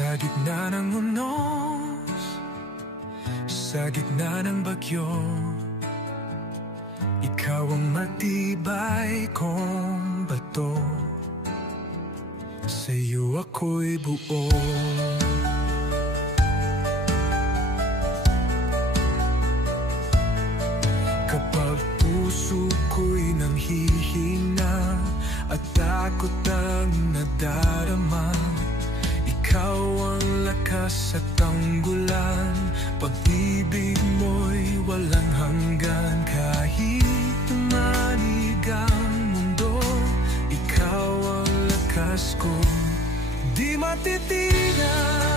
Sa gitna ng unos, sa gitna ng bagyo, ikaw ang matibay kong bato. Sa'yo ako'y buo. Kapag puso ko'y nanghihina at takot ang nadarama, ikaw ang lakas at tanggulan. Pag-ibig mo'y walang hanggan. Kahit manig ang mundo, ikaw ang lakas ko, di matitigan.